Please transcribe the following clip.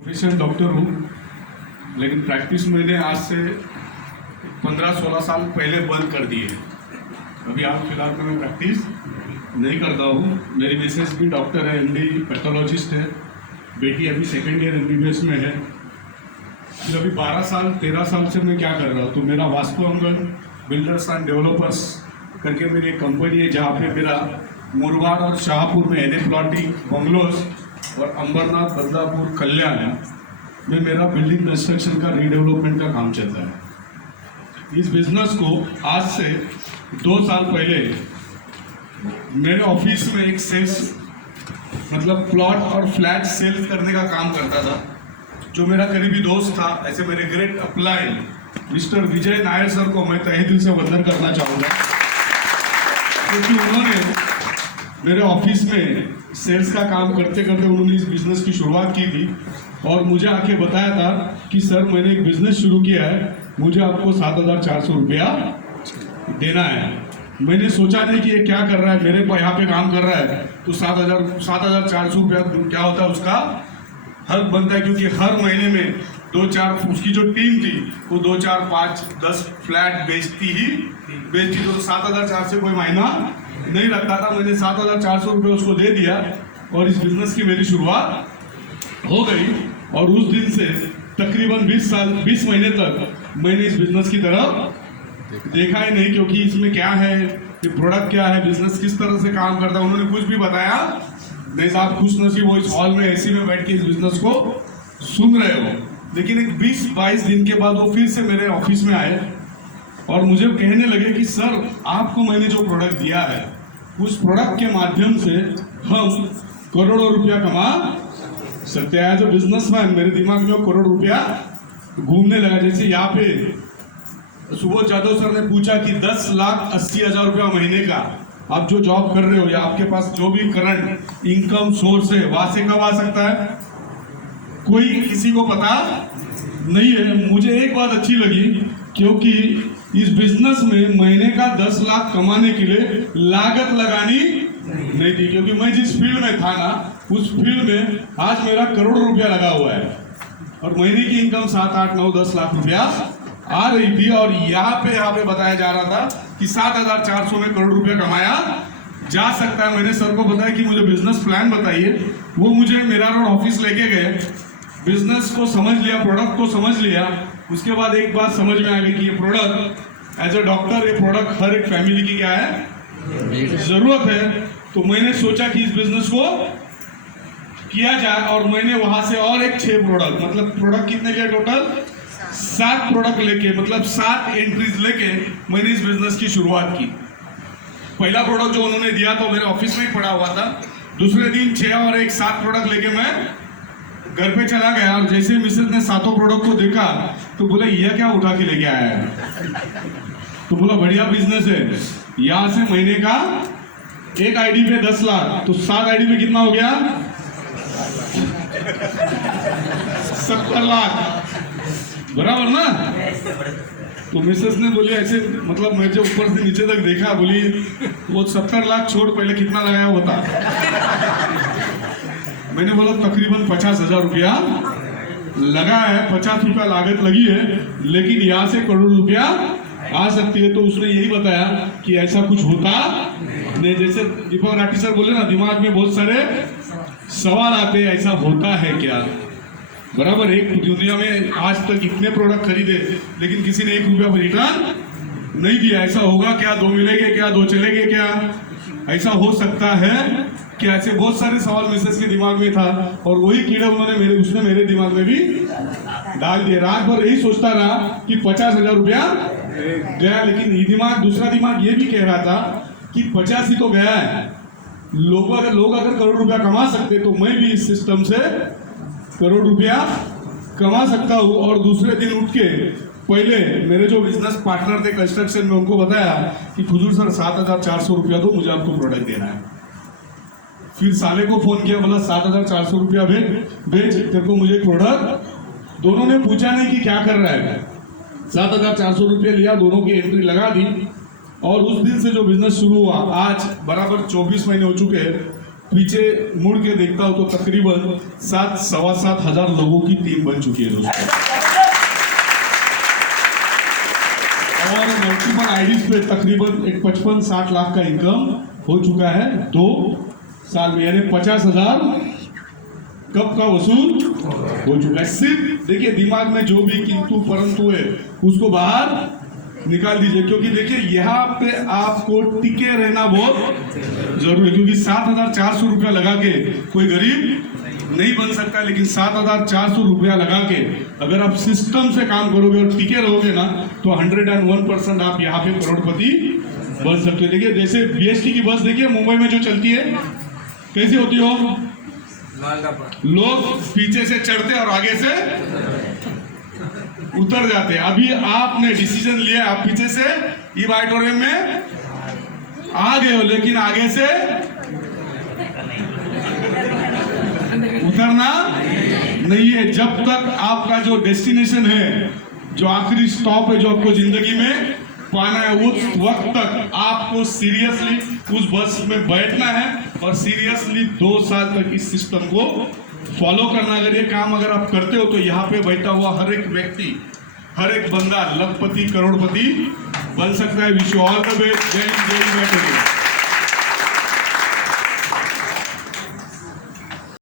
Profession doctor हूँ, लेकिन practice मैंने आज से 15-16 साल पहले बंद कर दी है। अभी आज फिलहाल में मैं प्रैक्टिस नहीं करता हूँ। मेरी मिसेस भी डॉक्टर है, एमडी पैथोलॉजिस्ट है, बेटी अभी सेकेंड ईयर एमबीबीएस में है। फिर अभी 13 साल से मैं क्या कर रहा हूँ, तो मेरा वास्तु अंगन बिल्डर्स एंड डेवलपर्स करके मेरी एक कंपनी है, जहाँ पे मेरा मुरबाड और शाहपुर में एनए प्लॉटिंग बंगलोज और अंबरनाथ, बदलापुर, कल्याण में मेरा बिल्डिंग कंस्ट्रक्शन का रीडेवलपमेंट का काम चलता है। इस बिजनेस को आज से 2 साल पहले मेरे ऑफिस में एक सेल्स मतलब प्लॉट और फ्लैट सेल्स करने का काम करता था, जो मेरा करीबी दोस्त था। ऐसे मेरे ग्रेट अपलाइन मिस्टर विजय नायर सर को मैं तहे दिल से वंदन करना चाहूँगा, क्योंकि उन्होंने मेरे ऑफिस में सेल्स का काम करते करते उन्होंने इस बिज़नेस की शुरुआत की थी और मुझे आके बताया था कि सर मैंने एक बिज़नेस शुरू किया है, मुझे आपको 7,400 रुपया देना है। मैंने सोचा नहीं कि ये क्या कर रहा है, मेरे यहाँ पे काम कर रहा है, तो 7,400 रुपया क्या होता है उसका हक बनता है, क्योंकि हर महीने में 2-4 उसकी जो टीम थी वो 2-4-5-10 फ्लैट बेचती तो 7,400 से कोई मायना नहीं रखता था। मैंने 7,400 रुपये उसको दे दिया और इस बिजनेस की मेरी शुरुआत हो गई। और उस दिन से तकरीबन 20 महीने तक मैंने इस बिजनेस की तरफ देखा ही नहीं, क्योंकि इसमें क्या है, कि प्रोडक्ट क्या है, बिजनेस किस तरह से काम करता है, उन्होंने कुछ भी बताया नहीं। साहब खुश नसीब वो इस हॉल में एसी में बैठ के इस बिजनेस को सुन रहे हो। लेकिन एक 20-22 दिन के बाद वो फिर से मेरे ऑफिस में आए और मुझे कहने लगे कि सर आपको मैंने जो प्रोडक्ट दिया है, उस प्रोडक्ट के माध्यम से हम करोड़ों रुपया कमा सकते हैं। एज अ बिजनेसमैन मेरे दिमाग में करोड़ रुपया घूमने लगा। जैसे यहाँ पे सुबोध जादव सर ने पूछा कि 10,80,000 रुपया महीने का आप जो जॉब कर रहे हो या आपके पास जो भी करंट इनकम सोर्स है, वहां से कब आ सकता है, कोई किसी को पता नहीं है। मुझे एक बात अच्छी लगी, क्योंकि इस बिजनेस में महीने का 10 लाख कमाने के लिए लागत लगानी नहीं थी, क्योंकि मैं जिस फील्ड में था ना, उस फील्ड में आज मेरा करोड़ रुपया लगा हुआ है और महीने की इनकम 7-8-9-10 लाख रुपया आ रही थी। और यहाँ पे बताया जा रहा था कि 7,400 में करोड़ रुपया कमाया जा सकता है। मैंने सर को बताया कि मुझे बिजनेस प्लान बताइए, वो मुझे मेरा रोड ऑफिस लेके गए, बिजनेस को समझ लिया, प्रोडक्ट को समझ लिया। उसके बाद एक बात समझ में आ गई कि ये प्रोडक्ट एज अ डॉक्टर, ये प्रोडक्ट हर एक फैमिली की क्या है, जरूरत है। तो मैंने सोचा कि इस बिजनेस को किया जाए और मैंने वहां से और एक 6 प्रोडक्ट, मतलब प्रोडक्ट कितने के टोटल 7 प्रोडक्ट लेके, मतलब 7 एंट्रीज लेके मैंने इस बिजनेस की शुरुआत की। पहला प्रोडक्ट जो उन्होंने दिया तो मेरे ऑफिस में ही पड़ा हुआ था। दूसरे दिन 6 और एक 7 प्रोडक्ट लेके मैं घर पे चला गया और जैसे मिसेज ने 7 प्रोडक्ट को देखा तो बोला ये क्या उठा के लेके आया है। तो बोला बढ़िया बिजनेस है, यहां से महीने का एक आईडी पे 10 लाख, तो 7 आईडी पे कितना हो गया 70 लाख, बराबर ना। तो मिसेस ने बोली ऐसे, मतलब मैं जब ऊपर से नीचे तक देखा, बोली वो 70 लाख छोड़ पहले कितना लगाया होता। मैंने बोला तकरीबन 50,000 रुपया लगा है, 50 रुपया लागत लगी है, लेकिन यहाँ से करोड़ रुपया आ सकती है। तो उसने यही बताया कि ऐसा कुछ होता नहीं, जैसे दीपक राठी सर बोले ना, दिमाग में बहुत सारे सवाल आते हैं, ऐसा होता है क्या, बराबर। एक दुनिया में आज तक इतने प्रोडक्ट खरीदे लेकिन किसी ने 1 रुपया रिटर्न नहीं दिया। ऐसा होगा क्या, 2 मिलेंगे क्या, 2 चलेंगे क्या, ऐसा हो सकता है कि ऐसे बहुत सारे सवाल मिसेस के दिमाग में था और वही कीड़ा उसने मेरे दिमाग में भी डाल दिया। रात भर यही सोचता रहा कि 50,000 रुपया गया, लेकिन दूसरा दिमाग ये भी कह रहा था कि 50 ही तो गया है। लोग अगर करोड़ रुपया कमा सकते तो मैं भी इस सिस्टम से करोड़ रुपया कमा सकता हूँ। और दूसरे दिन उठ के पहले मेरे जो बिजनेस पार्टनर थे कंस्ट्रक्शन में, उनको बताया कि हुजूर सर 7,400 रुपया दो, मुझे आपको प्रोडक्ट देना है। फिर साले को फोन किया, बोला 7,400 रुपया भेज तेरे को मुझे प्रोडक्ट। दोनों ने पूछा नहीं कि क्या कर रहा है, 7,400 रुपया लिया, दोनों की एंट्री लगा दी और उस दिन से जो बिजनेस शुरू हुआ, आज बराबर 24 महीने हो चुके हैं पीछे मुड़ के देखता हूं तो तकरीबन 7,000-7,500 लोगों की टीम बन चुकी है दोस्तों। और मल्टीपल आईडीज पे तकरीबन 55-60 लाख का इनकम हो चुका है 2 साल में, यानी 50,000 कब का वसूल हो चुका है। सिर्फ देखिए दिमाग में जो भी किंतु परंतु है उसको बाहर निकाल दीजिए, क्योंकि देखिए यहाँ पे आपको टिके रहना बहुत जरूरी है, क्योंकि 7,400 रुपया लगा के कोई गरीब नहीं बन सकता, लेकिन 7,400 रुपया लगा के अगर आप सिस्टम से काम करोगे और टिके रहोगे ना तो 101% आप यहाँ पे करोड़पति बन सकते हो। देखिए जैसे BST की बस देखिए मुंबई में जो चलती है कैसी होती हो, लोग पीछे से चढ़ते और आगे से उतर जाते हैं। अभी आपने डिसीजन लिया, आप पीछे से ई ऑडिटोरियम में आ गए हो, लेकिन आगे से उतरना नहीं है। जब तक आपका जो डेस्टिनेशन है, जो आखिरी स्टॉप है जो आपको जिंदगी में पाना है, उस वक्त तक आपको सीरियसली उस बस में बैठना है और सीरियसली 2 साल तक इस सिस्टम को फॉलो करना। अगर ये काम अगर आप करते हो तो यहाँ पे बैठा हुआ हर एक व्यक्ति, हर एक बंदा लखपति करोड़पति बन सकता है। Wish you all the best. जय हिंद, जय हिंद।